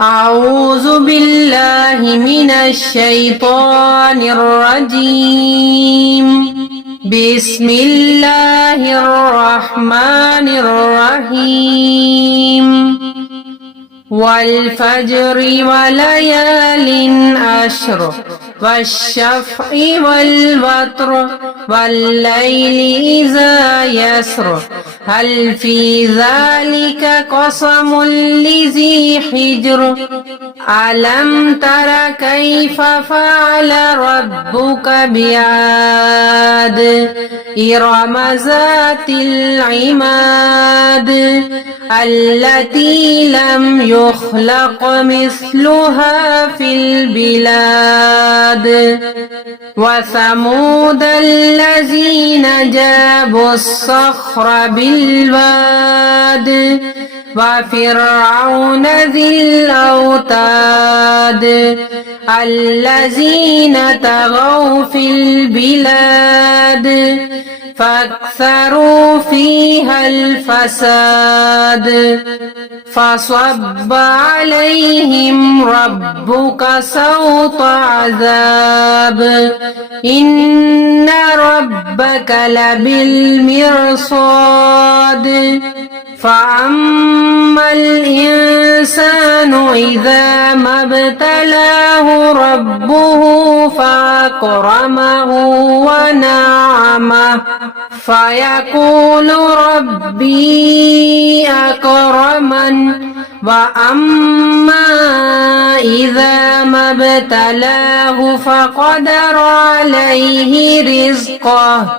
أعوذ بالله من الشيطان الرجيم. بسم الله الرحمن الرحيم. والفجر وليال عشر والشفع والوتر والليل إذا يسر هل في ذلك قسم لذي حجر ألم تر كيف فعل ربك بعاد إرم ذات العماد التي لم يخلق مثلها في البلاد وثمود الذين جابوا الصخر بالواد وفرعون ذي الأوتاد الذين طغوا في البلاد فاكثروا فيها الفساد فصب عليهم ربك سوط عذاب إن ربك لبالمرصاد فأما الإنسان إذا ما ابتلاه ربه فأكرمه ونعمه فيقول ربي أكرمن وأما إذا ما ابتلاه فقدر عليه رزقه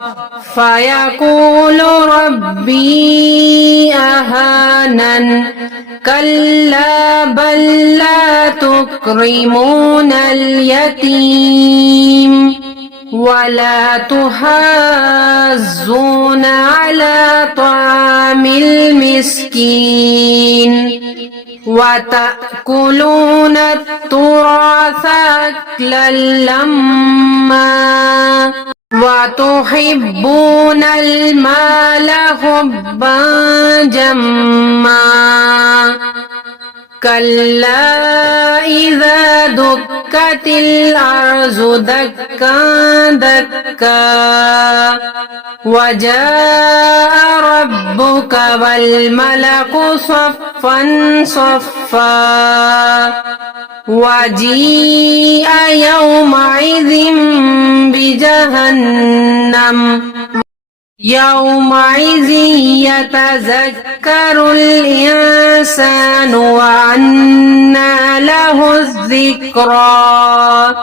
فيقول ربي أهانن كلا بل لا تكرمون اليتيم ولا تحاضون على طعام المسكين وتأكلون التراث أكلا لما وتحبون المال حبا جما كلا إذا دكت الأرض دكا دكا وجاء ربك والملك صفا صفا وجيء يومئذ بجهنم يومئذ يتذكر الإنسان وأنى له الذكرى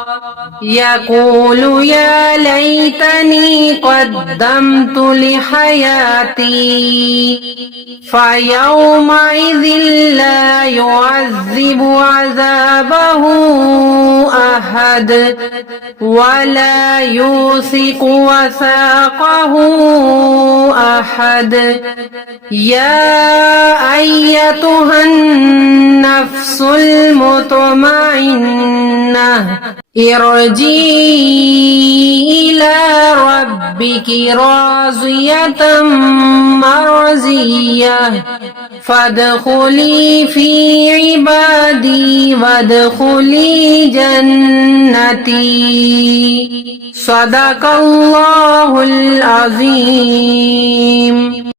يقول يا ليتني قدمت لحياتي فيومئذ لا يعذب عذابه أحد ولا يوثق وثاقه أحد يا أيتها النفس المطمئنة ارجعي إلى ربك راضية مرضية فادخلي في عبادي وادخلي جنتي صدق الله العظيم.